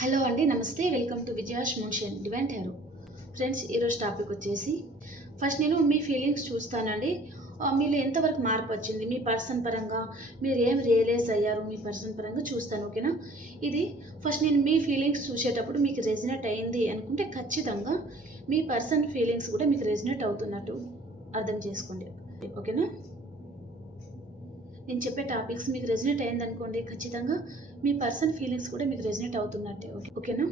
Hello అండి నమస్తే. Welcome to విజయాష్ మున్షన్ డివెంట్ హెరో ఫ్రెండ్స్ ఈరోజు టాపిక్ వచ్చేసి ఫస్ట్ నేను మీ ఫీలింగ్స్ చూస్తానండి. మీలో ఎంతవరకు మార్పు వచ్చింది? మీ పర్సన్ పరంగా మీరు ఏం రియలైజ్ అయ్యారు? మీ పర్సన్ పరంగా చూస్తాను ఓకేనా? ఇది ఫస్ట్ నేను మీ ఫీలింగ్స్ చూసేటప్పుడు మీకు రెజినేట్ అయింది అనుకుంటే ఖచ్చితంగా మీ పర్సన్ ఫీలింగ్స్ కూడా మీకు రెజినేట్ అవుతున్నట్టు అర్థం చేసుకోండి ఓకేనా? నేను చెప్పే టాపిక్స్ మీకు రెజినేట్ అయింది అనుకోండి ఖచ్చితంగా మీ పర్సన్ ఫీలింగ్స్ కూడా మీకు రెజినేట్ అవుతున్నట్టే ఓకే? ఓకేనా?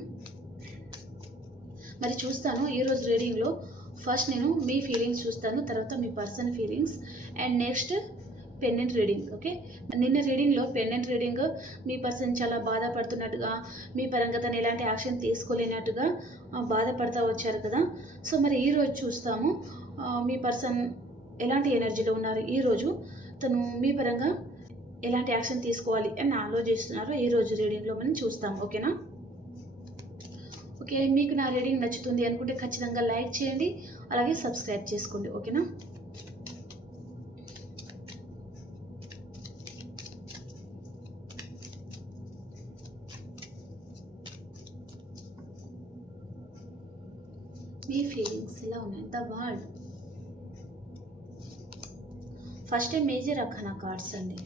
మరి చూస్తాను ఈరోజు రీడింగ్లో ఫస్ట్ నేను మీ ఫీలింగ్స్ చూస్తాను తర్వాత మీ person feelings and next pendant reading okay? నిన్న రీడింగ్లో పెండెంట్ రీడింగ్ మీ పర్సన్ చాలా బాధపడుతున్నట్టుగా మీ పరంగా తను ఎలాంటి యాక్షన్ తీసుకోలేనట్టుగా బాధపడతా వచ్చారు కదా? సో మరి ఈరోజు చూస్తాము మీ పర్సన్ ఎలాంటి ఎనర్జీలో ఉన్నారు ఈరోజు తను మీ పరంగా ఎలాంటి యాక్షన్ తీసుకోవాలి అని ఆలోచిస్తున్నారో ఈ రోజు రీడింగ్లో మనం చూస్తాం ఓకేనా? ఓకే మీకు నా రీడింగ్ నచ్చుతుంది అనుకుంటే ఖచ్చితంగా లైక్ చేయండి అలాగే సబ్స్క్రైబ్ చేసుకోండి ఓకేనా? మీ ఫీలింగ్స్ ఇలా ఉన్నాయి? The world. First major arcana cards అండి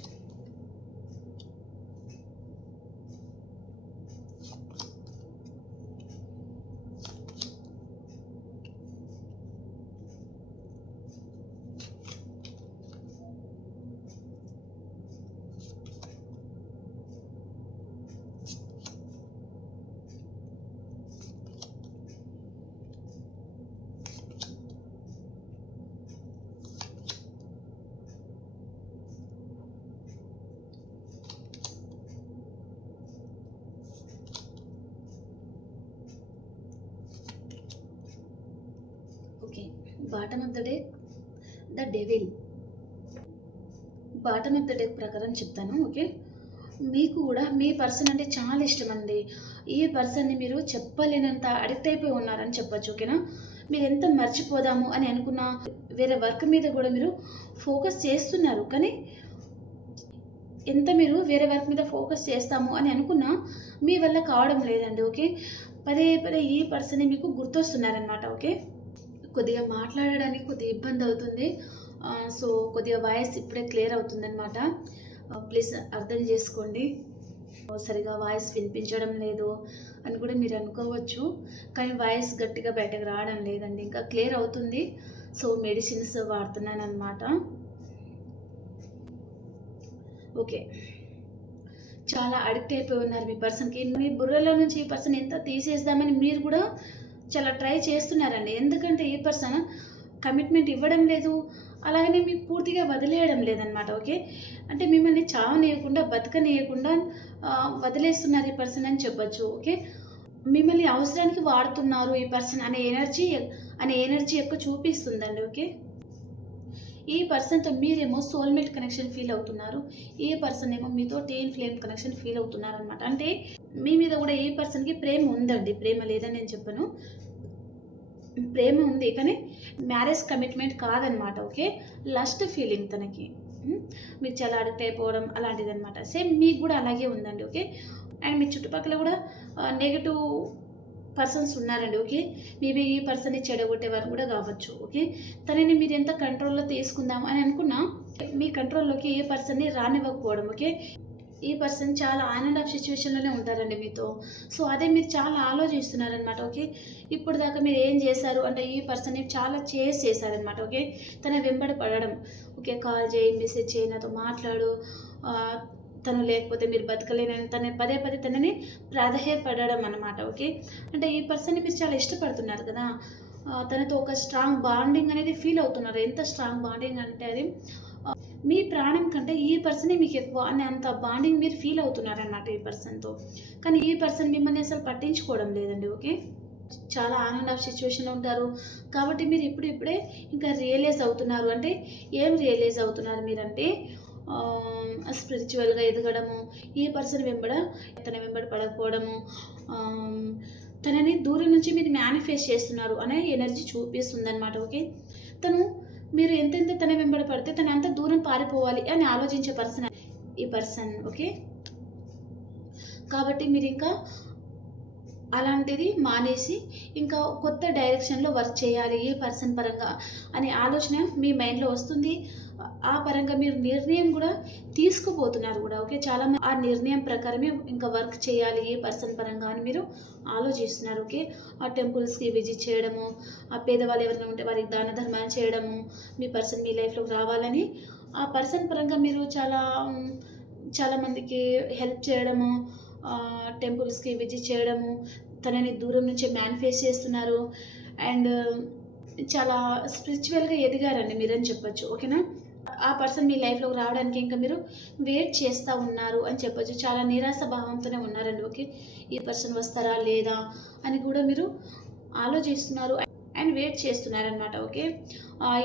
okay bottom of the day the devil. Bottom of the day ప్రకారం చెప్తాను ఓకే? మీకు కూడా మీ పర్సన్ అంటే చాలా ఇష్టం అండి ఈ పర్సన్ని మీరు చెప్పలేనంత అడిక్ట్ అయిపోయి ఉన్నారని చెప్పచ్చు ఓకేనా? మీరు ఎంత మర్చిపోదాము అని అనుకున్న వేరే వర్క్ మీద కూడా మీరు ఫోకస్ చేస్తున్నారు కానీ ఎంత మీరు వేరే వర్క్ మీద ఫోకస్ చేస్తాము అని అనుకున్నా మీ వల్ల కావడం లేదండి ఓకే? పదే పదే ఈ పర్సన్ మీకు గుర్తొస్తున్నారనమాట ఓకే? కొద్దిగా మాట్లాడడానికి కొద్దిగా ఇబ్బంది అవుతుంది. సో కొద్దిగా వాయిస్ ఇప్పుడే క్లియర్ అవుతుందన్నమాట. ప్లీజ్ అర్థం చేసుకోండి. సరిగా వాయిస్ వినిపించడం లేదు అని కూడా మీరు అనుకోవచ్చు. కానీ వాయిస్ గట్టిగా బయటకు రావడం లేదండి. ఇంకా క్లియర్ అవుతుంది. సో మెడిసిన్స్ వాడుతున్నాను అనమాట ఓకే. చాలా అడిక్ట్ అయిపోయి ఉన్నారు మీ పర్సన్కి. మీ బుర్రలో నుంచి ఈ పర్సన్ ఎంత తీసేద్దామని మీరు కూడా చాలా ట్రై చేస్తున్నారండి. ఎందుకంటే ఈ పర్సన్ కమిట్మెంట్ ఇవ్వడం లేదు అలాగనే మీకు పూర్తిగా వదిలేయడం లేదనమాట ఓకే? అంటే మిమ్మల్ని చావనేయకుండా బతకనేయకుండా వదిలేస్తున్నారు ఈ పర్సన్ అని చెప్పొచ్చు ఓకే? మిమ్మల్ని అవసరానికి వాడుతున్నారు ఈ పర్సన్ అనే ఎనర్జీ అనే ఎనర్జీ ఎక్కువ చూపిస్తుందండి ఓకే? ఈ పర్సన్తో మీరేమో సోల్మేట్ కనెక్షన్ ఫీల్ అవుతున్నారు? ఈ పర్సన్ ఏమో మీతో టేన్ ఫ్లేమ్ కనెక్షన్ ఫీల్ అవుతున్నారు అనమాట అంటే మీ మీద కూడా ఈ పర్సన్కి ప్రేమ ఉందండి? ప్రేమ లేదని నేను చెప్పను. ప్రేమ ఉంది కానీ మ్యారేజ్ కమిట్మెంట్ కాదనమాట ఓకే లస్ట్ ఫీలింగ్ తనకి. మీకు చాలా అడిక్ట్ అయిపోవడం అలాంటిది అనమాట సేమ్ మీకు కూడా అలాగే ఉందండి ఓకే అండ్ మీ చుట్టుపక్కల కూడా నెగిటివ్ పర్సన్స్ ఉన్నారండి ఓకే మేబీ ఈ పర్సన్ని చెడగొట్టే వారు కూడా కావచ్చు ఓకే తనని మీరు ఎంత కంట్రోల్లో తీసుకుందాం అని అనుకున్నా మీ కంట్రోల్లోకి ఏ పర్సన్ని రానివ్వకపోవడం ఓకే ఈ పర్సన్ చాలా ఆన్ అండ్ ఆఫ్ సిచ్యువేషన్లోనే ఉంటారండి మీతో. సో అదే మీరు చాలా ఆలోచిస్తున్నారనమాట ఓకే ఇప్పుడు దాకా మీరు ఏం చేశారు అంటే ఈ పర్సన్ని చాలా చేసి చేశారనమాట ఓకే తన వెంబడి పడడం ఓకే కాల్ చేయి మెసేజ్ చేయి నాతో మాట్లాడు తను లేకపోతే మీరు బతకలేనని తన పదే పదే తనని ప్రాధాన్యపడడం అనమాట ఓకే? అంటే ఈ పర్సన్ని మీరు చాలా ఇష్టపడుతున్నారు కదా. తనతో ఒక స్ట్రాంగ్ బాండింగ్ అనేది ఫీల్ అవుతున్నారు. ఎంత స్ట్రాంగ్ బాండింగ్ అంటే అది మీ ప్రాణం కంటే ఈ పర్సనే మీకు ఎక్కువ అని అంత బాండింగ్ మీరు ఫీల్ అవుతున్నారన్నమాట ఈ పర్సన్తో. కానీ ఈ పర్సన్ మిమ్మల్ని అసలు పట్టించుకోవడం లేదండి ఓకే? చాలా ఆన్ అండ్ ఆఫ్ సిచ్యువేషన్లో ఉంటారు. కాబట్టి మీరు ఇప్పుడు ఇప్పుడే ఇంకా రియలైజ్ అవుతున్నారు. అంటే ఏం రియలైజ్ అవుతున్నారు మీరంటే స్పిరిచువల్గా ఎదగడము ఏ పర్సన్ వెంబడ తన వెంబడ పడకపోవడము తనని దూరం నుంచి మీరు మేనిఫెస్ట్ చేస్తున్నారు అనే ఎనర్జీ చూపిస్తుంది అనమాట ఓకే తను మీరు ఎంతెంత తన వెంబడ పడితే తను అంత దూరం పారిపోవాలి అని ఆలోచించే పర్సన్ ఈ పర్సన్ ఓకే కాబట్టి మీరు ఇంకా అలాంటిది మానేసి ఇంకా కొత్త డైరెక్షన్లో వర్క్ చేయాలి ఏ పర్సన్ పరంగా అనే ఆలోచన మీ మైండ్లో వస్తుంది. ఆ పరంగా మీరు నిర్ణయం కూడా తీసుకుపోతున్నారు కూడా ఓకే? చాలా ఆ నిర్ణయం ప్రకారమే ఇంకా వర్క్ చేయాలి ఏ పర్సన్ పరంగా అని మీరు ఆలోచిస్తున్నారు ఓకే? ఆ టెంపుల్స్కి విజిట్ చేయడము ఆ పేదవాళ్ళు ఎవరైనా ఉంటే వారికి దాన ధర్మాలు చేయడము మీ పర్సన్ మీ లైఫ్లోకి రావాలని ఆ పర్సన్ పరంగా మీరు చాలా చాలామందికి హెల్ప్ చేయడము టెంపుల్స్కి విజిట్ చేయడము తనని దూరం నుంచి మేనిఫెస్ట్ చేస్తున్నారు. అండ్ చాలా స్పిరిచువల్గా ఎదిగారండి మీరని చెప్పొచ్చు ఓకేనా? ఆ పర్సన్ మీ లైఫ్లోకి రావడానికి ఇంకా మీరు వెయిట్ చేస్తూ ఉన్నారు అని చెప్పొచ్చు. చాలా నిరాశ భావంతోనే ఉన్నారండి. ఓకే ఈ పర్సన్ వస్తారా లేదా అని కూడా మీరు ఆలోచిస్తున్నారు అండ్ వెయిట్ చేస్తున్నారనమాట ఓకే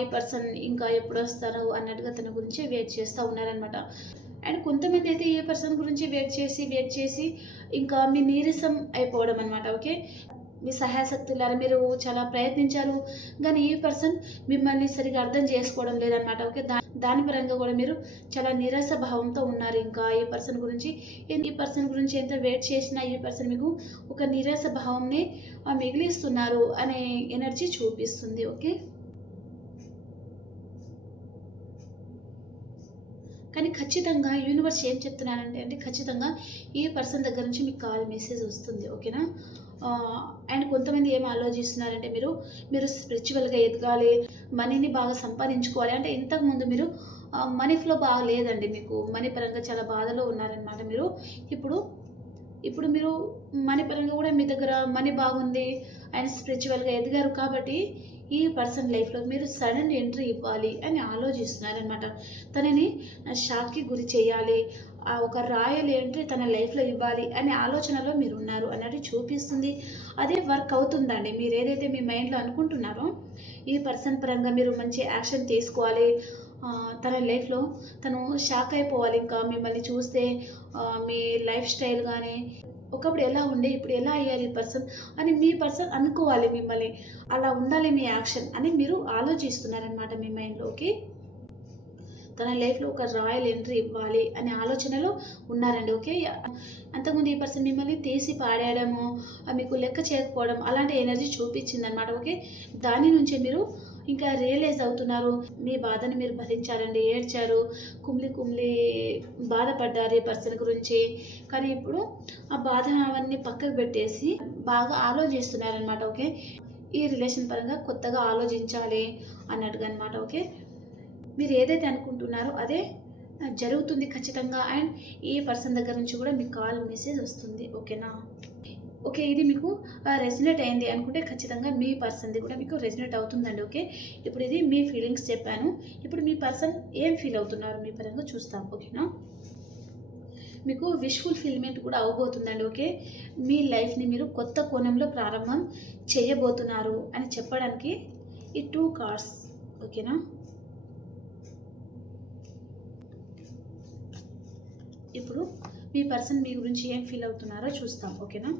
ఈ పర్సన్ ఇంకా ఎప్పుడు వస్తారు అన్నట్టుగా తన గురించి వెయిట్ చేస్తూ ఉన్నారనమాట అండ్ కొంతమంది అయితే ఏ పర్సన్ గురించి వెయిట్ చేసి వెయిట్ చేసి ఇంకా మీ నీరసం అయిపోవడం అనమాట ఓకే మీ సహాయశక్తులారా మీరు చాలా ప్రయత్నించారు. కానీ ఈ పర్సన్ మిమ్మల్ని సరిగా అర్థం చేసుకోవడం లేదనమాట ఓకే దా దాని పరంగా కూడా మీరు చాలా నిరాశ భావంతో ఉన్నారు ఇంకా ఈ పర్సన్ గురించి. ఈ పర్సన్ గురించి ఎంత వెయిట్ చేసినా ఈ పర్సన్ మీకు ఒక నిరాశ భావంని మిగిలిస్తున్నారు అనే ఎనర్జీ చూపిస్తుంది. ఓకే? కానీ ఖచ్చితంగా యూనివర్స్ ఏం చెప్తున్నానంటే అంటే ఖచ్చితంగా ఈ పర్సన్ దగ్గర నుంచి మీకు కాల్ మెసేజ్ వస్తుంది. ఓకేనా? అండ్ కొంతమంది ఏం ఆలోచిస్తున్నారంటే మీరు మీరు స్పిరిచువల్గా ఎదగాలి మనీని బాగా సంపాదించుకోవాలి అంటే ఇంతకుముందు మీరు మనీ ఫ్లో బాగా లేదండి మీకు. మనీ పరంగా చాలా బాధలో ఉన్నారనమాట మీరు. ఇప్పుడు ఇప్పుడు మీరు మనీ పరంగా కూడా మీ దగ్గర మనీ బాగుంది అండ్ స్పిరిచువల్గా ఎదిగారు కాబట్టి ఈ పర్సన్ లైఫ్లో మీరు సడన్ ఎంట్రీ ఇవ్వాలి అని ఆలోచిస్తున్నారనమాట తనని షాక్కి గురి చేయాలి ఆ ఒక రాయల్ ఎంట్రీ తన లైఫ్లో ఇవ్వాలి అనే ఆలోచనలో మీరు ఉన్నారు అన్నట్టు చూపిస్తుంది. అదే వర్క్ అవుతుందండి. మీరు ఏదైతే మీ మైండ్లో అనుకుంటున్నారో ఈ పర్సన్ పరంగా మీరు మంచి యాక్షన్ తీసుకోవాలి. తన లైఫ్లో తను షాక్ అయిపోవాలి. ఇంకా మిమ్మల్ని చూస్తే మీ లైఫ్ స్టైల్ కానీ ఒకప్పుడు ఎలా ఉండే ఇప్పుడు ఎలా అయ్యారు ఈ పర్సన్ అని మీ పర్సన్ అనుకోవాలి మిమ్మల్ని. అలా ఉండాలి మీ యాక్షన్ అని మీరు ఆలోచిస్తున్నారనమాట మీ మైండ్లో ఓకే? తన లైఫ్లో ఒక రాయల్ ఎంట్రీ ఇవ్వాలి అనే ఆలోచనలో ఉన్నారండి ఓకే? అంతకుముందు ఈ పర్సన్ మిమ్మల్ని తీసి పాడేయడము మీకు లెక్క చేయకపోవడం అలాంటి ఎనర్జీ చూపించింది అనమాట ఓకే? దాని నుంచి మీరు ఇంకా రియలైజ్ అవుతున్నారు. మీ బాధని మీరు భరించారండి ఏడ్చారు. కుమ్లి కుమ్లి బాధపడ్డారు ఈ పర్సన్ గురించి. కానీ ఇప్పుడు ఆ బాధ అవన్నీ పక్కకు పెట్టేసి బాగా ఆలోచిస్తున్నారనమాట ఓకే? ఈ రిలేషన్ పరంగా కొత్తగా ఆలోచించాలి అన్నట్టుగా అనమాట ఓకే? మీరు ఏదైతే అనుకుంటున్నారో అదే జరుగుతుంది ఖచ్చితంగా. అండ్ ఈ పర్సన్ దగ్గర నుంచి కూడా మీకు కాల్ మెసేజ్ వస్తుంది ఓకేనా? ఓకే ఇది మీకు రెసినేట్ అయింది అనుకుంటే ఖచ్చితంగా మీ పర్సన్ది కూడా మీకు రెసినేట్ అవుతుందండి ఓకే? ఇప్పుడు ఇది మీ ఫీలింగ్స్ చెప్పాను. ఇప్పుడు మీ పర్సన్ ఏం ఫీల్ అవుతున్నారు మీ పరంగా చూస్తాం ఓకేనా? మీకు విష్ ఫుల్ఫిల్మెంట్ కూడా అవ్వబోతుందండి ఓకే? మీ లైఫ్ని మీరు కొత్త కోణంలో ప్రారంభం చేయబోతున్నారు అని చెప్పడానికి ఈ టూ కార్స్ ఓకేనా? ఇప్పుడు మీ పర్సన్ మీ గురించి ఏం ఫీల్ అవుతున్నారో చూస్తాం ఓకేనా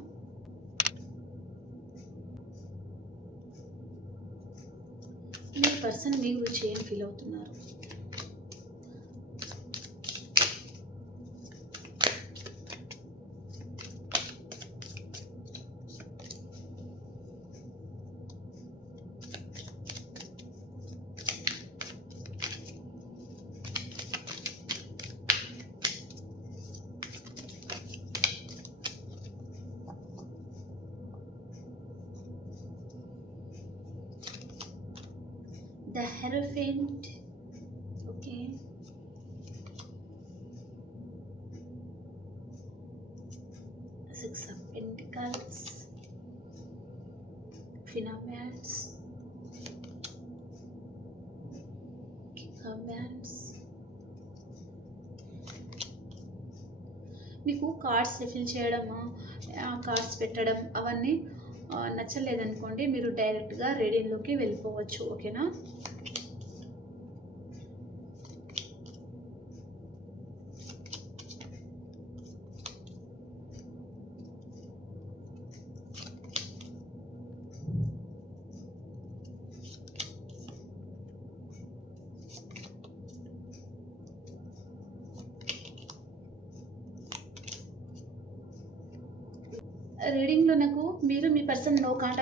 మీ పర్సన్ మీ గురించి ఏం ఫీల్ అవుతున్నారు. మీకు కార్డ్స్ రిఫిల్ చేయడము? కార్డ్స్ పెట్టడం అవన్నీ నచ్చలేదనుకోండి మీరు డైరెక్ట్గా రీడింగ్లోకి వెళ్ళిపోవచ్చు ఓకేనా?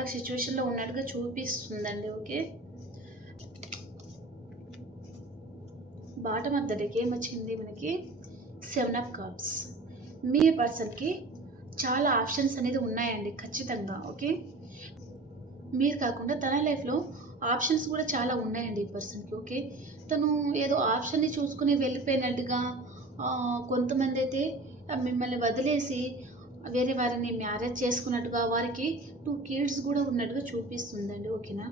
పర్సన్ సిచ్యువేషన్లో ఉన్నట్టుగా చూపిస్తుందండి ఓకే? బాటమ్ ఆఫ్ ద ఏమొచ్చింది మనకి? సెవెన్ ఆఫ్ కప్స్ మీ పర్సన్కి చాలా ఆప్షన్స్ అనేది ఉన్నాయండి ఖచ్చితంగా ఓకే? మీరు కాకుండా తన లైఫ్లో ఆప్షన్స్ కూడా చాలా ఉన్నాయండి ఈ పర్సన్కి ఓకే? తను ఏదో ఆప్షన్ని చూసుకుని వెళ్ళిపోయినట్టుగా కొంతమంది అయితే మిమ్మల్ని వదిలేసి వేరే వారిని మ్యారేజ్ చేసుకున్నట్టుగా వారికి టూ కిడ్స్ కూడా ఉన్నట్టుగా చూపిస్తుందండి ఓకేనా?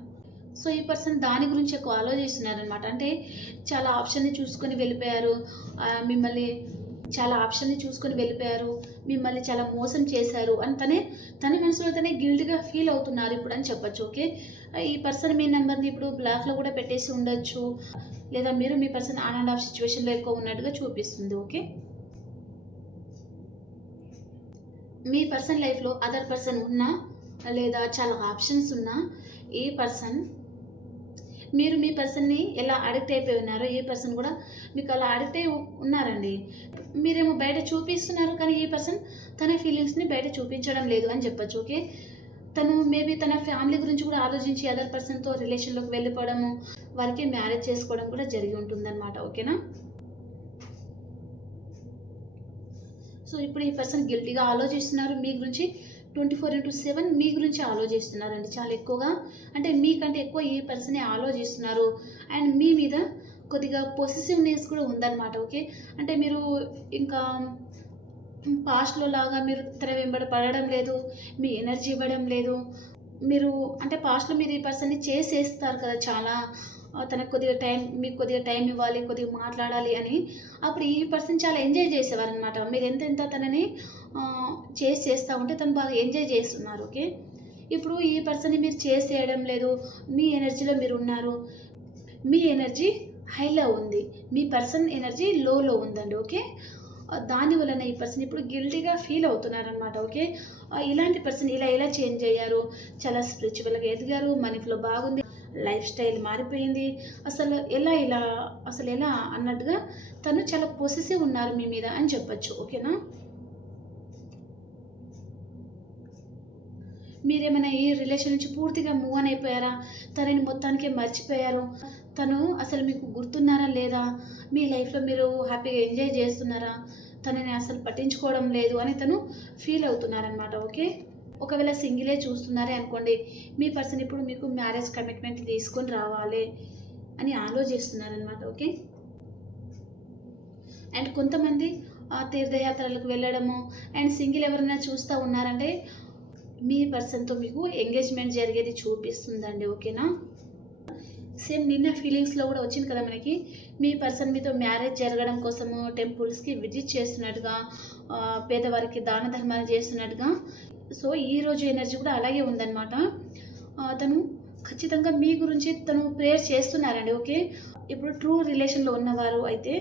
సో ఈ పర్సన్ దాని గురించి ఎక్కువ ఆలోచిస్తున్నారనమాట. అంటే చాలా ఆప్షన్ని చూసుకొని వెళ్ళిపోయారు. మిమ్మల్ని చాలా ఆప్షన్ని చూసుకొని వెళ్ళిపోయారు. మిమ్మల్ని చాలా మోసం చేశారు అని తనే తన మనసులో తనే గిల్డ్గా ఫీల్ అవుతున్నారు ఇప్పుడు అని చెప్పొచ్చు ఓకే? ఈ పర్సన్ మీ నెంబర్ని ఇప్పుడు బ్లాక్లో కూడా పెట్టేసి ఉండొచ్చు. లేదా మీరు మీ పర్సన్ ఆన్ అండ్ ఆఫ్ సిచ్యువేషన్లో ఎక్కువ ఉన్నట్టుగా చూపిస్తుంది ఓకే? మీ పర్సన్ లైఫ్లో అదర్ పర్సన్ ఉన్నా లేదా చాలా ఆప్షన్స్ ఉన్నా ఈ పర్సన్ మీరు మీ పర్సన్ని ఎలా అడిక్ట్ అయిపోయి ఉన్నారో ఈ పర్సన్ కూడా మీకు అలా అడిక్ట్ అయి ఉన్నారండి. మీరేమో బయట చూపిస్తున్నారు కానీ ఈ పర్సన్ తన ఫీలింగ్స్ని బయట చూపించడం లేదు అని చెప్పొచ్చు ఓకే? తను మేబీ తన ఫ్యామిలీ గురించి కూడా ఆలోచించి అదర్ పర్సన్తో రిలేషన్లోకి వెళ్ళిపోవడము వారికి మ్యారేజ్ చేసుకోవడం కూడా జరిగి ఉంటుందన్నమాట ఓకేనా? సో ఇప్పుడు ఈ పర్సన్ గిల్టీగా ఆలోచిస్తున్నారు మీ గురించి ట్వంటీ ఫోర్ ఇంటూ సెవెన్ మీ గురించి ఆలోచిస్తున్నారండి చాలా ఎక్కువగా. అంటే మీకంటే ఎక్కువ ఈ పర్సనే ఆలోచిస్తున్నారు? అండ్ మీ మీద కొద్దిగా పొసిసివ్నెస్ కూడా ఉందన్నమాట ఓకే? అంటే మీరు ఇంకా పాస్ట్లో లాగా మీరు తన వెంబడి పడడం లేదు మీ ఎనర్జీ ఇవ్వడం లేదు. మీరు అంటే పాస్ట్లో మీరు ఈ పర్సన్ని చేసేస్తారు కదా చాలా. తనకు కొద్దిగా టైం మీకు కొద్దిగా టైం ఇవ్వాలి కొద్దిగా మాట్లాడాలి అని. అప్పుడు ఈ పర్సన్ చాలా ఎంజాయ్ చేసేవారు అనమాట మీరు ఎంత ఎంత తనని చేసి చేస్తూ ఉంటే తను బాగా ఎంజాయ్ చేస్తున్నారు ఓకే? ఇప్పుడు ఈ పర్సన్ని మీరు చేసేయడం లేదు మీ ఎనర్జీలో మీరు ఉన్నారు. మీ ఎనర్జీ హైలో ఉంది మీ పర్సన్ ఎనర్జీ లోలో ఉందండి ఓకే? ఆ, దాని వలన ఈ పర్సన్ ఇప్పుడు గిల్టీగా ఫీల్ అవుతున్నారనమాట ఓకే? ఇలాంటి పర్సన్ ఇలా ఇలా చేంజ్ అయ్యారు? చాలా స్పిరిచువల్గా ఎదిగారు మనీ ఫ్లో బాగుంది లైఫ్ స్టైల్ మారిపోయింది. అసలు ఎలా ఇలా అసలు ఎలా అన్నట్టుగా తను చాలా పొసెసివ్ ఉన్నారు మీ మీద అని చెప్పచ్చు ఓకేనా? మీరేమైనా ఈ రిలేషన్ నుంచి పూర్తిగా మూవ్ ఆన్ అయిపోయారా? తనని మొత్తానికి మర్చిపోయారు. తను అసలు మీకు గుర్తున్నారా లేదా? మీ లైఫ్లో మీరు హ్యాపీగా ఎంజాయ్ చేస్తున్నారా? తనని అసలు పట్టించుకోవడం లేదు అని తను ఫీల్ అవుతున్నారనమాట ఓకే? ఒకవేళ సింగిలే చూస్తున్నారే అనుకోండి మీ పర్సన్ ఇప్పుడు మీకు మ్యారేజ్ కమిట్మెంట్ తీసుకొని రావాలి అని ఆలోచిస్తున్నారనమాట ఓకే? అండ్ కొంతమంది ఆ, తీర్థయాత్రలకు వెళ్ళడము అండ్ సింగిల్ ఎవరైనా చూస్తూ ఉన్నారంటే మీ పర్సన్తో మీకు ఎంగేజ్మెంట్ జరిగేది చూపిస్తుందండి ఓకేనా? సేమ్ నిన్న ఫీలింగ్స్లో కూడా వచ్చింది కదా మనకి. మీ పర్సన్ మీతో మ్యారేజ్ జరగడం కోసము టెంపుల్స్కి విజిట్ చేస్తున్నట్టుగా పేదవారికి దాన ధర్మాలు చేస్తున్నట్టుగా. సో ఈ రోజు ఎనర్జీ కూడా అలాగే ఉందన్నమాట. తను ఖచ్చితంగా మీ గురించి తను ప్రేయర్ చేస్తున్నారండి ఓకే? ఇప్పుడు ట్రూ రిలేషన్లో ఉన్నవారు అయితే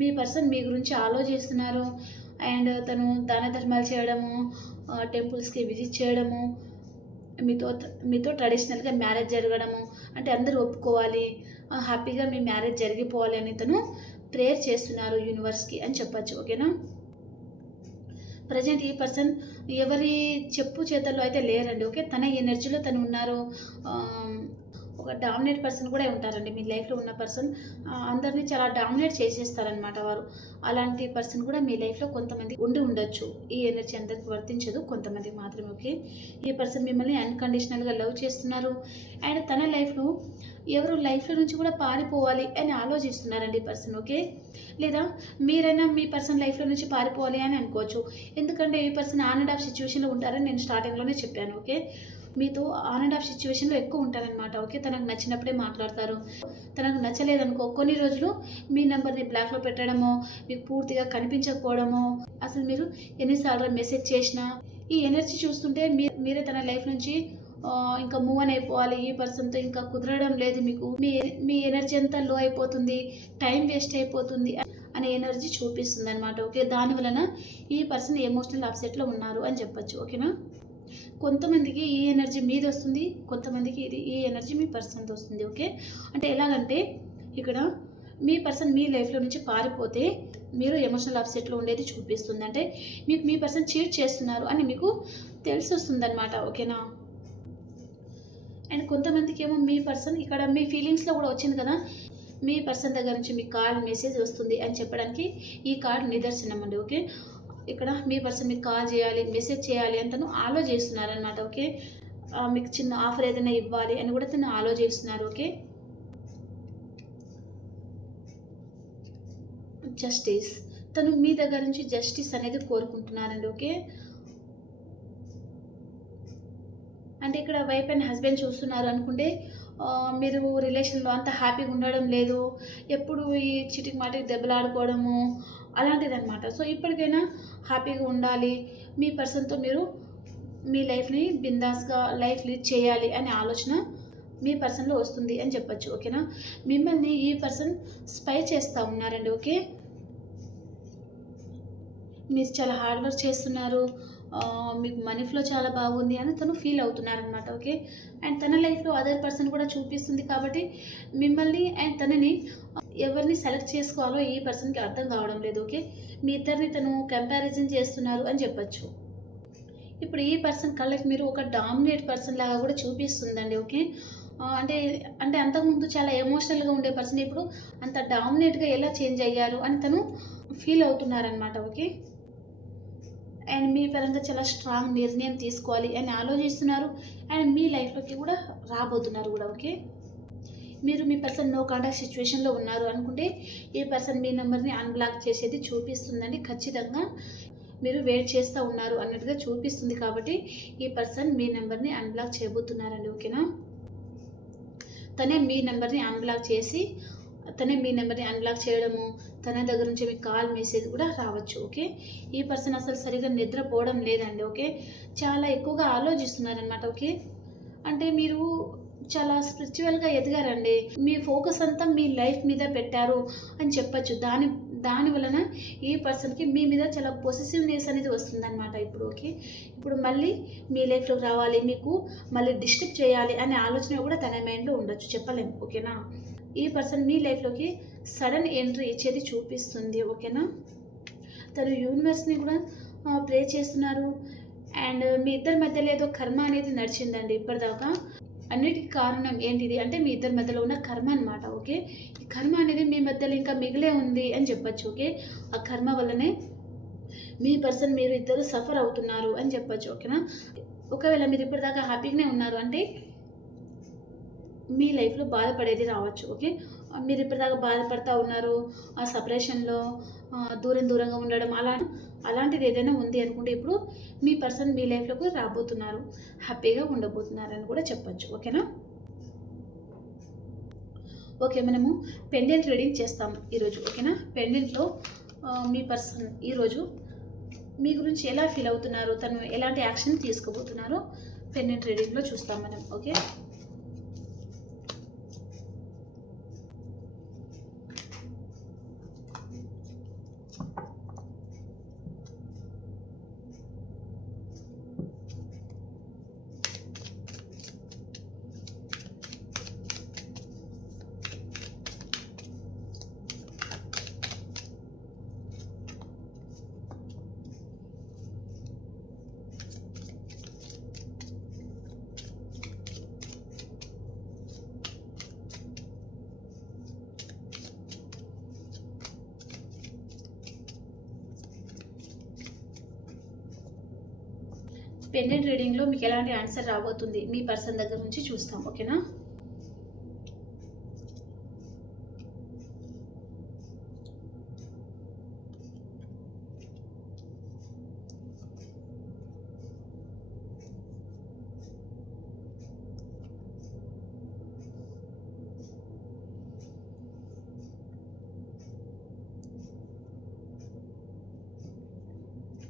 మీ పర్సన్ మీ గురించి ఆలోచిస్తున్నారు. అండ్ తను దాన ధర్మాలు చేయడము టెంపుల్స్కి విజిట్ చేయడము మీతో మీతో ట్రెడిషనల్గా మ్యారేజ్ జరగడము అంటే అందరూ ఒప్పుకోవాలి హ్యాపీగా మీ మ్యారేజ్ జరిగిపోవాలి అని తను ప్రేయర్ చేస్తున్నారు యూనివర్స్కి అని చెప్పచ్చు ఓకేనా ప్రజెంట్ ఈ పర్సన్ ఎవరి చెప్పు చేతల్లో అయితే లేరండి ఓకే తన ఎనర్జీలో తను ఉన్నారు ఒక డామినేట్ పర్సన్ కూడా ఉంటారండి. మీ లైఫ్లో ఉన్న పర్సన్ అందరినీ చాలా డామినేట్ చేసేస్తారనమాట వారు. అలాంటి పర్సన్ కూడా మీ లైఫ్లో కొంతమంది ఉండి ఉండొచ్చు. ఈ ఎనర్జీ అందరికి వర్తించదు కొంతమంది మాత్రమే ఓకే? ఈ పర్సన్ మిమ్మల్ని అన్కండిషనల్గా లవ్ చేస్తున్నారు. అండ్ తన లైఫ్లో ఎవరు లైఫ్లో నుంచి కూడా పారిపోవాలి అని ఆలోచిస్తున్నారండి ఈ పర్సన్ ఓకే? లేదా మీరైనా మీ పర్సన్ లైఫ్లో నుంచి పారిపోవాలి అని అనుకోవచ్చు. ఎందుకంటే ఈ పర్సన్ ఆన్ అండ్ ఆఫ్ సిచ్యువేషన్లో ఉంటారని నేను స్టార్టింగ్లోనే చెప్పాను ఓకే? మీతో ఆన్ అండ్ ఆఫ్ సిచ్యువేషన్లో ఎక్కువ ఉంటారనమాట ఓకే తనకు నచ్చినప్పుడే మాట్లాడతారు. తనకు నచ్చలేదనుకో కొన్ని రోజులు మీ నెంబర్ని బ్లాక్లో పెట్టడమో మీకు పూర్తిగా కనిపించకపోవడమో అసలు మీరు ఎన్నిసార్లు మెసేజ్ చేసినా ఈ ఎనర్జీ చూస్తుంటే మీ మీరే తన లైఫ్ నుంచి ఇంకా మూవ్ అని అయిపోవాలి. ఈ పర్సన్తో ఇంకా కుదరడం లేదు మీకు. మీ మీ ఎనర్జీ అంతా లో అయిపోతుంది టైం వేస్ట్ అయిపోతుంది అనే ఎనర్జీ చూపిస్తుంది అనమాట ఓకే దాని వలన ఈ పర్సన్ ఎమోషనల్ అప్సెట్లో ఉన్నారు అని చెప్పచ్చు. ఓకేనా? కొంతమందికి ఈ ఎనర్జీ మీద వస్తుంది కొంతమందికి ఇది ఈ ఎనర్జీ మీ పర్సన్తో వస్తుంది ఓకే? అంటే ఎలాగంటే ఇక్కడ మీ పర్సన్ మీ లైఫ్లో నుంచి పారిపోతే మీరు ఎమోషనల్ అప్సెట్లో ఉండేది చూపిస్తుంది. అంటే మీకు మీ పర్సన్ చీట్ చేస్తున్నారు అని మీకు తెలిసి వస్తుందన్నమాట ఓకేనా? అండ్ కొంతమందికి ఏమో మీ పర్సన్ ఇక్కడ మీ ఫీలింగ్స్లో కూడా వచ్చింది కదా మీ పర్సన్ దగ్గర నుంచి మీ కార్డ్ మెసేజ్ వస్తుంది అని చెప్పడానికి ఈ కార్డ్ నిదర్శనం అండి ఓకే? ఇక్కడ మీ పర్సన్ మీకు కాల్ చేయాలి మెసేజ్ చేయాలి అని తను ఆలోచిస్తున్నారనమాట ఓకే మీకు చిన్న ఆఫర్ ఏదైనా ఇవ్వాలి అని కూడా తను ఆలోచిస్తున్నారు ఓకే జస్టిస్ తను మీ దగ్గర నుంచి జస్టిస్ అనేది కోరుకుంటున్నారండి ఓకే అంటే ఇక్కడ వైఫ్ అండ్ హస్బెండ్ చూస్తున్నారు అనుకుంటే మీరు రిలేషన్లో అంత హ్యాపీగా ఉండడం లేదు ఎప్పుడు ఈ చిటికి మాటికి దెబ్బలాడుకోవడము అలాంటిది అనమాట సో ఇప్పటికైనా హ్యాపీగా ఉండాలి. మీ పర్సన్తో మీరు మీ లైఫ్ని బిందాస్గా లైఫ్ లీడ్ చేయాలి అనే ఆలోచన మీ పర్సన్లో వస్తుంది అని చెప్పొచ్చు ఓకేనా? మిమ్మల్ని ఈ పర్సన్ స్పై చేస్తూ ఉన్నారండి ఓకే? మీరు చాలా హార్డ్ వర్క్ చేస్తున్నారు. మీకు మనీ ఫ్లో చాలా బాగుంది అని తను ఫీల్ అవుతున్నారనమాట ఓకే? అండ్ తన లైఫ్లో అదర్ పర్సన్ కూడా చూపిస్తుంది కాబట్టి మిమ్మల్ని అండ్ తనని ఎవరిని సెలెక్ట్ చేసుకోవాలో ఈ పర్సన్కి అర్థం కావడం లేదు ఓకే? మీ ఇద్దరిని తను కంపారిజన్ చేస్తున్నారు అని చెప్పచ్చు. ఇప్పుడు ఈ పర్సన్ కళ్ళకి మీరు ఒక డామినేట్ పర్సన్ లాగా కూడా చూపిస్తుందండి ఓకే? అంటే అంటే అంతకుముందు చాలా ఎమోషనల్గా ఉండే పర్సన్ ఇప్పుడు అంత డామినేట్గా ఎలా చేంజ్ అయ్యారు అని తను ఫీల్ అవుతున్నారనమాట ఓకే? అండ్ మీ పరంగా చాలా స్ట్రాంగ్ నిర్ణయం తీసుకోవాలి అని ఆలోచిస్తున్నారు. అండ్ మీ లైఫ్లోకి కూడా రాబోతున్నారు కూడా ఓకే? మీరు మీ పర్సన్ నో కాంటాక్ట్ సిచ్యువేషన్లో ఉన్నారు అనుకుంటే ఈ పర్సన్ మీ నెంబర్ని అన్బ్లాక్ చేసేది చూపిస్తుందండి ఖచ్చితంగా మీరు వెయిట్ చేస్తూ ఉన్నారు అన్నట్టుగా చూపిస్తుంది కాబట్టి ఈ పర్సన్ మీ నెంబర్ని అన్బ్లాక్ చేయబోతున్నారండి ఓకేనా తనే మీ నెంబర్ని అన్బ్లాక్ చేసి తనే మీ నెంబర్ని అన్బ్లాక్ చేయడము తన దగ్గర నుంచి మీకు కాల్ మెసేజ్ కూడా రావచ్చు ఓకే ఈ పర్సన్ అసలు సరిగా నిద్రపోవడం లేదండి ఓకే చాలా ఎక్కువగా ఆలోచిస్తున్నారనమాట ఓకే అంటే మీరు చాలా స్పిరిచువల్గా ఎదిగారండి. మీ ఫోకస్ అంతా మీ లైఫ్ మీద పెట్టారు అని చెప్పచ్చు. దాని దాని వలన ఈ పర్సన్కి మీ మీద చాలా పొసెసివ్నెస్ అనేది వస్తుందన్నమాట ఇప్పుడు ఓకే ఇప్పుడు మళ్ళీ మీ లైఫ్లోకి రావాలి మీకు మళ్ళీ డిస్టర్బ్ చేయాలి అనే ఆలోచన కూడా తన మైండ్లో ఉండొచ్చు. చెప్పలేము ఓకేనా? ఈ పర్సన్ మీ లైఫ్లోకి సడన్ ఎంట్రీ ఇచ్చేది చూపిస్తుంది ఓకేనా? తను యూనివర్స్ని కూడా ప్రే చేస్తున్నారు. అండ్ మీ ఇద్దరి మధ్యలో ఏదో కర్మ అనేది నడిచిందండి ఇప్పటిదాకా. అన్నిటికీ కారణం ఏంటిది? అంటే మీ ఇద్దరి మధ్యలో ఉన్న కర్మ అనమాట ఓకే? ఈ కర్మ అనేది మీ మధ్యలో ఇంకా మిగిలే ఉంది అని చెప్పచ్చు ఓకే? ఆ కర్మ వల్లనే మీ పర్సన్ మీరు ఇద్దరు సఫర్ అవుతున్నారు అని చెప్పచ్చు ఓకేనా? ఒకవేళ మీరు ఇప్పటిదాకా హ్యాపీగానే ఉన్నారు అంటే మీ లైఫ్లో బాధపడేది రావచ్చు ఓకే? మీరు ఇప్పటిదాకా బాధపడతా ఉన్నారు ఆ సపరేషన్లో దూరం దూరంగా ఉండడం అలా అలాంటిది ఏదైనా ఉంది అనుకుంటే ఇప్పుడు మీ పర్సన్ మీ లైఫ్లోకి రాబోతున్నారు హ్యాపీగా ఉండబోతున్నారు అని కూడా చెప్పొచ్చు ఓకేనా? ఓకే మనము పెండెంట్ రీడింగ్ చేస్తాం ఈరోజు ఓకేనా? పెండెంట్లో మీ పర్సన్ ఈరోజు మీ గురించి ఎలా ఫీల్ అవుతున్నారు తను ఎలాంటి యాక్షన్ తీసుకోబోతున్నారో పెండెంట్ రీడింగ్లో చూస్తాం మనం ఓకే? పెండెంట్ రీడింగ్లో మీకు ఎలాంటి ఆన్సర్ రాబోతుంది మీ పర్సన్ దగ్గర నుంచి చూస్తాం ఓకేనా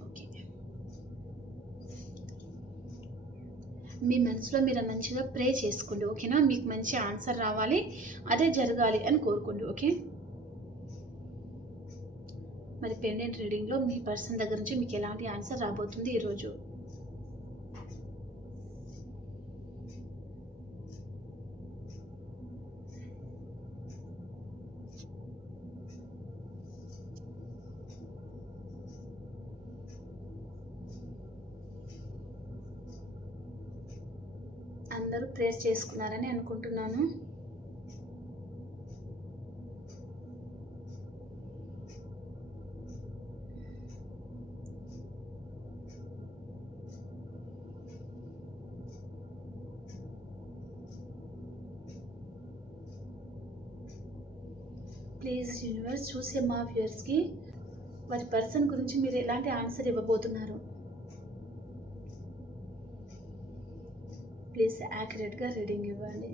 ఓకే మీ మనసులో మీరు మంచిగా ప్రే చేసుకోండి ఓకేనా మీకు మంచి ఆన్సర్ రావాలి అదే జరగాలి అని కోరుకోండి ఓకే మరి పెండెంట్ రీడింగ్లో మీ పర్సన్ దగ్గర నుంచి మీకు ఎలాంటి ఆన్సర్ రాబోతుంది ఈరోజు? అందరూ ప్రేర్ చేసుకున్నారని అనుకుంటున్నాను. ప్లీజ్ యూనివర్స్ చూసే మా వ్యూయర్స్కి వారి పర్సన్ గురించి మీరు ఎలాంటి ఆన్సర్ ఇవ్వబోతున్నారు? ప్లీజ్ యాక్యురేట్గా రీడింగ్ ఇవ్వండి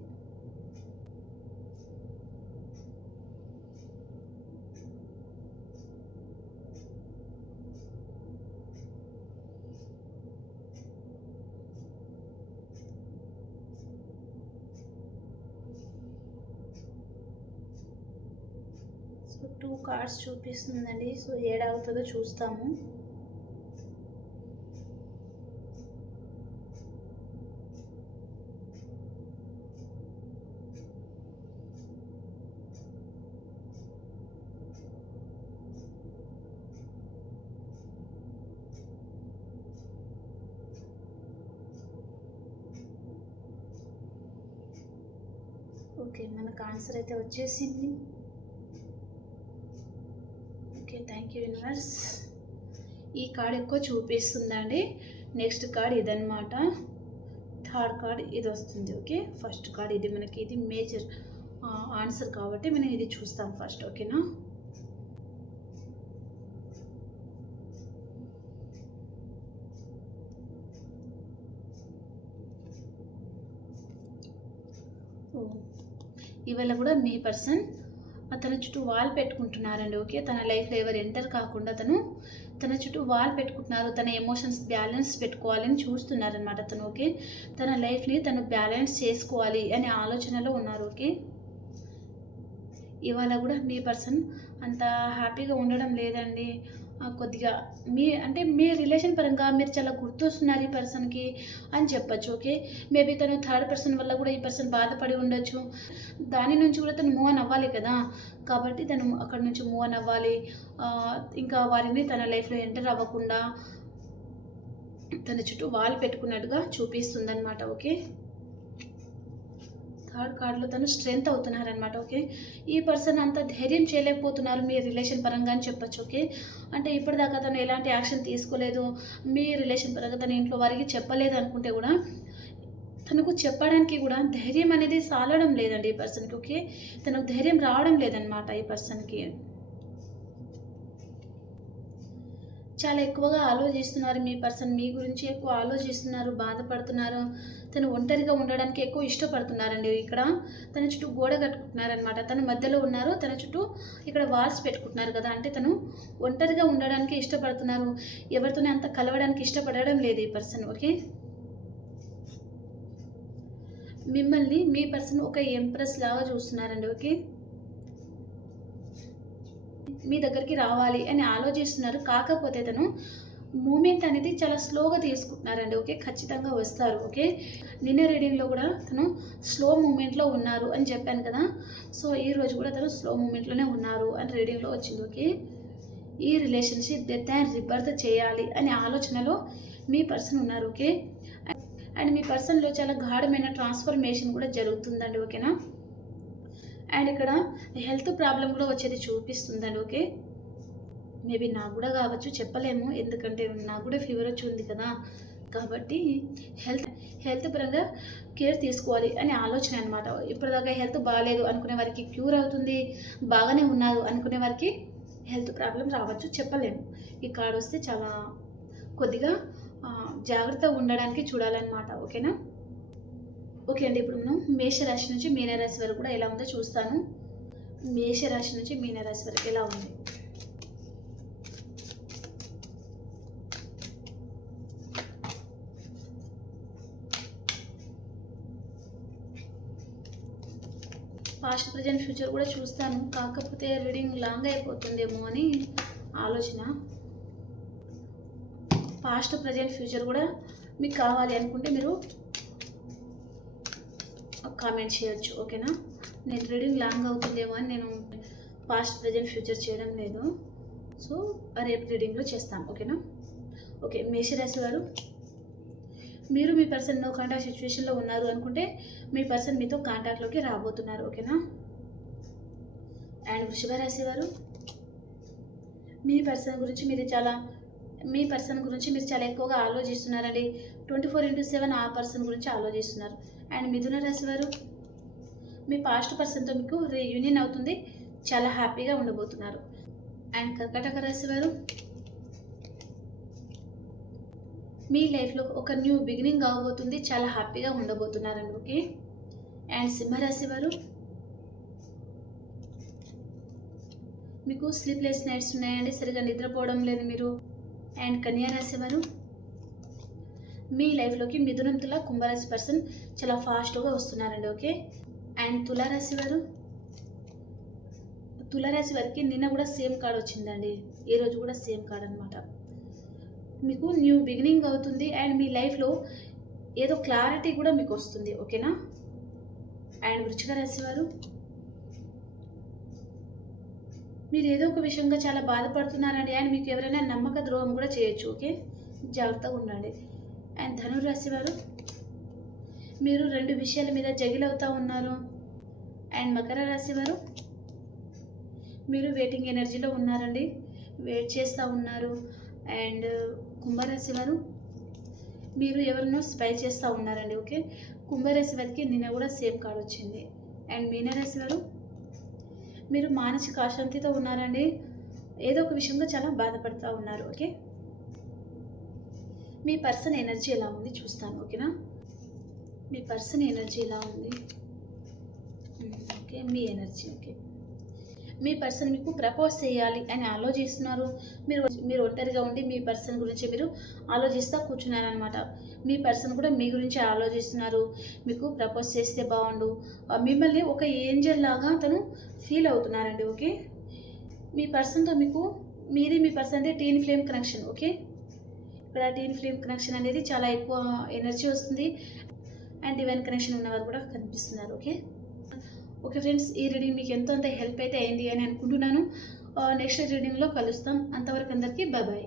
సో టూ కార్డ్స్ చూపిస్తుందండి. సో ఏడవుతుందో చూస్తాము ఓకే మనకు ఆన్సర్ అయితే వచ్చేసింది. ఓకే థ్యాంక్ యూ యూనివర్స్ ఈ కార్డ్ ఎక్కువ చూపిస్తుందండి. నెక్స్ట్ కార్డ్ ఇదనమాట థర్డ్ కార్డ్ ఇది వస్తుంది ఓకే ఫస్ట్ కార్డ్ ఇది మనకి ఇది మేజర్ ఆన్సర్ కాబట్టి మనం ఇది చూస్తాం ఫస్ట్ ఓకేనా ఇవాళ కూడా మీ పర్సన్ తన చుట్టూ వాల్ పెట్టుకుంటున్నారండి ఓకే? తన లైఫ్లో ఎవరు ఎంటర్ కాకుండా తను తన చుట్టూ వాల్ పెట్టుకుంటున్నారు తన ఎమోషన్స్ బ్యాలెన్స్ పెట్టుకోవాలని చూస్తున్నారనమాట తను ఓకే? తన లైఫ్ని తను బ్యాలెన్స్ చేసుకోవాలి అనే ఆలోచనలో ఉన్నారు ఓకే? ఇవాళ కూడా మీ పర్సన్ అంత హ్యాపీగా ఉండడం లేదండి. కొద్దిగా మీ అంటే మీ రిలేషన్ పరంగా మీరు చాలా గుర్తొస్తున్నారు ఈ పర్సన్కి అని చెప్పచ్చు ఓకే మేబీ తను థర్డ్ పర్సన్ వల్ల కూడా ఈ పర్సన్ బాధపడి ఉండొచ్చు. దాని నుంచి కూడా తను మూవ్ ఆన్ అవ్వాలి కదా? కాబట్టి తను అక్కడ నుంచి మూవ్ ఆన్ అవ్వాలి. ఇంకా వారిని తన లైఫ్లో ఎంటర్ అవ్వకుండా తన చుట్టూ వాల్ పెట్టుకున్నట్టుగా చూపిస్తుంది అనమాట ఓకే థర్డ్ కార్డులో తను స్ట్రెంగ్త్ అవుతున్నారనమాట ఓకే ఈ పర్సన్ అంత ధైర్యం చేయలేకపోతున్నారు మీ రిలేషన్ పరంగా అని చెప్పచ్చు ఓకే అంటే ఇప్పటిదాకా తను ఎలాంటి యాక్షన్ తీసుకోలేదు మీ రిలేషన్ పరంగా తన ఇంట్లో వారికి చెప్పలేదు అనుకుంటే కూడా తనకు చెప్పడానికి కూడా ధైర్యం అనేది సాలడం లేదండి ఈ పర్సన్కి ఓకే తనకు ధైర్యం రావడం లేదనమాట ఈ పర్సన్కి చాలా ఎక్కువగా ఆలోచిస్తున్నారు మీ పర్సన్. మీ గురించి ఎక్కువ ఆలోచిస్తున్నారు బాధపడుతున్నారు. తను ఒంటరిగా ఉండడానికి ఎక్కువ ఇష్టపడుతున్నారండి ఇక్కడ. తన చుట్టూ గోడ కట్టుకుంటున్నారనమాట తన మధ్యలో ఉన్నారు తన చుట్టూ ఇక్కడ వాల్స్ పెట్టుకుంటున్నారు కదా. అంటే తను ఒంటరిగా ఉండడానికి ఇష్టపడుతున్నారు. ఎవరితోనే అంత కలవడానికి ఇష్టపడడం లేదు ఈ పర్సన్ ఓకే? మిమ్మల్ని మీ పర్సన్ ఒక ఎంప్రెస్ లాగా చూస్తున్నారండి ఓకే? మీ దగ్గరికి రావాలి అని ఆలోచిస్తున్నారు. కాకపోతే తను మూమెంట్ అనేది చాలా స్లోగా తీసుకుంటున్నారండి. ఓకే? ఖచ్చితంగా వస్తారు. ఓకే? నిన్న రీడింగ్లో కూడా తను స్లో మూమెంట్లో ఉన్నారు అని చెప్పాను కదా? సో ఈ రోజు కూడా తను స్లో మూమెంట్లోనే ఉన్నారు అని రీడింగ్లో వచ్చింది. ఓకే? ఈ రిలేషన్షిప్ డెత్ అండ్ రిబర్త్ చేయాలి అనే ఆలోచనలో మీ పర్సన్ ఉన్నారు. ఓకే? అండ్ మీ పర్సన్లో చాలా గాఢమైన ట్రాన్స్ఫర్మేషన్ కూడా జరుగుతుందండి. ఓకేనా? అండ్ ఇక్కడ హెల్త్ ప్రాబ్లం కూడా వచ్చేది చూపిస్తుందండి ఓకే? మేబీ నాకు కూడా కావచ్చు చెప్పలేము. ఎందుకంటే నాకు కూడా ఫీవర్ వచ్చి ఉంది కదా. కాబట్టి హెల్త్ హెల్త్ పరంగా కేర్ తీసుకోవాలి అనే ఆలోచన అనమాట ఇప్పటిదాకా హెల్త్ బాగాలేదు అనుకునే వారికి క్యూర్ అవుతుంది బాగానే ఉన్నారు అనుకునే వారికి హెల్త్ ప్రాబ్లం రావచ్చు చెప్పలేము. ఈ కార్డ్ వస్తే చాలా కొద్దిగా జాగ్రత్తగా ఉండడానికి చూడాలన్నమాట ఓకేనా? ఓకే అండి ఇప్పుడు మనం మేషరాశి నుంచి మీనరాశి వరకు కూడా ఎలా ఉందో చూస్తాను. మేషరాశి నుంచి మీనరాశి వరకు ఎలా ఉంది? పాస్ట్ ప్రజెంట్ ఫ్యూచర్ కూడా చూస్తాను. కాకపోతే రీడింగ్ లాంగ్ అయిపోతుందేమో అని ఆలోచన. పాస్ట్ ప్రజెంట్ ఫ్యూచర్ కూడా మీకు కావాలి అనుకుంటే మీరు కామెంట్ చేయొచ్చు ఓకేనా? నేను రీడింగ్ లాంగ్ అవుతుందేమో అని నేను పాస్ట్ ప్రజెంట్ ఫ్యూచర్ చేయడం లేదు. సో రేపు రీడింగ్లో చేస్తాను ఓకేనా? ఓకే మేషరాశి గారు మీరు మీ పర్సన్ నో కాంటాక్ట్ సిచ్యువేషన్లో ఉన్నారు అనుకుంటే మీ పర్సన్ మీతో కాంటాక్ట్లోకి రాబోతున్నారు ఓకేనా? అండ్ వృషభ రాశి వారు మీ పర్సన్ గురించి మీరు చాలా మీ పర్సన్ గురించి మీరు చాలా ఎక్కువగా ఆలోచిస్తున్నారండి. ట్వంటీ ఫోర్ ఇంటూ సెవెన్ ఆ పర్సన్ గురించి ఆలోచిస్తున్నారు. అండ్ మిథున రాశి వారు మీ పాస్ట్ పర్సన్తో మీకు రీయూనియన్ అవుతుంది. చాలా హ్యాపీగా ఉండబోతున్నారు. అండ్ కర్కటక రాశి వారు మీ లైఫ్లో ఒక న్యూ బిగినింగ్ అవబోతుంది చాలా హ్యాపీగా ఉండబోతున్నారండి ఓకే? అండ్ సింహరాశి వారు మీకు స్లీప్లెస్ నైట్స్ ఉన్నాయండి. సరిగా నిద్రపోవడం లేదు మీరు. అండ్ కన్యా రాశి వారు మీ లైఫ్లోకి మిథునం తుల కుంభరాశి పర్సన్ చాలా ఫాస్ట్గా వస్తున్నారండి ఓకే అండ్ తులారాశి వారు? తులారాశి వారికి నిన్న కూడా సేమ్ కార్డ్ వచ్చిందండి. ఈ రోజు కూడా సేమ్ కార్డ్ అనమాట మీకు న్యూ బిగినింగ్ అవుతుంది అండ్ మీ లైఫ్లో ఏదో క్లారిటీ కూడా మీకు వస్తుంది ఓకేనా అండ్ వృచ్చిక రాశి వారు? మీరు ఏదో ఒక విషయంగా చాలా బాధపడుతున్నారండి అండ్ మీకు ఎవరైనా నమ్మక ద్రోహం కూడా చేయొచ్చు ఓకే జాగ్రత్తగా ఉండండి. అండ్ ధనుర్ రాశి వారు మీరు రెండు విషయాల మీద జగిలవుతూ ఉన్నారు. అండ్ మకర రాశి వారు మీరు వెయిటింగ్ ఎనర్జీలో ఉన్నారండి. వెయిట్ చేస్తూ ఉన్నారు. అండ్ కుంభరాశి వారు మీరు ఎవరినో స్పై చేస్తూ ఉన్నారండి ఓకే కుంభరాశి వారికి నిన్న కూడా సేఫ్ కార్డ్ వచ్చింది. అండ్ మీనరాశి వారు మీరు మానసిక అశాంతితో ఉన్నారండి. ఏదో ఒక విషయంలో చాలా బాధపడుతూ ఉన్నారు ఓకే మీ పర్సన్ ఎనర్జీ ఎలా ఉంది చూస్తాను ఓకేనా? మీ పర్సన్ ఎనర్జీ ఎలా ఉంది? ఓకే మీ ఎనర్జీ ఓకే. మీ పర్సన్ మీకు ప్రపోజ్ చేయాలి అని ఆలోచిస్తున్నారు. మీరు మీరు ఒంటరిగా ఉండి మీ పర్సన్ గురించి మీరు ఆలోచిస్తూ కూర్చున్నారనమాట మీ పర్సన్ కూడా మీ గురించి ఆలోచిస్తున్నారు. మీకు ప్రపోజ్ చేస్తే బాగుండు. మిమ్మల్ని ఒక ఏంజల్ లాగా అతను ఫీల్ అవుతున్నారండి ఓకే? మీ పర్సన్తో మీకు మీది మీ పర్సన్ అంటే టీన్ ఫ్లేమ్ కనెక్షన్ ఓకే? ఇక్కడ టీన్ కనెక్షన్ అనేది చాలా ఎక్కువ ఎనర్జీ వస్తుంది. అండ్ డివైన్ కనెక్షన్ ఉన్నవారు కూడా కనిపిస్తున్నారు ఓకే? ఓకే ఫ్రెండ్స్ ఈ రీడింగ్ మీకు ఎంతో అంత హెల్ప్ అయితే అయింది అని అనుకుంటున్నాను. నెక్స్ట్ రీడింగ్లో కలుస్తాం. అంతవరకు అందరికీ బాయ్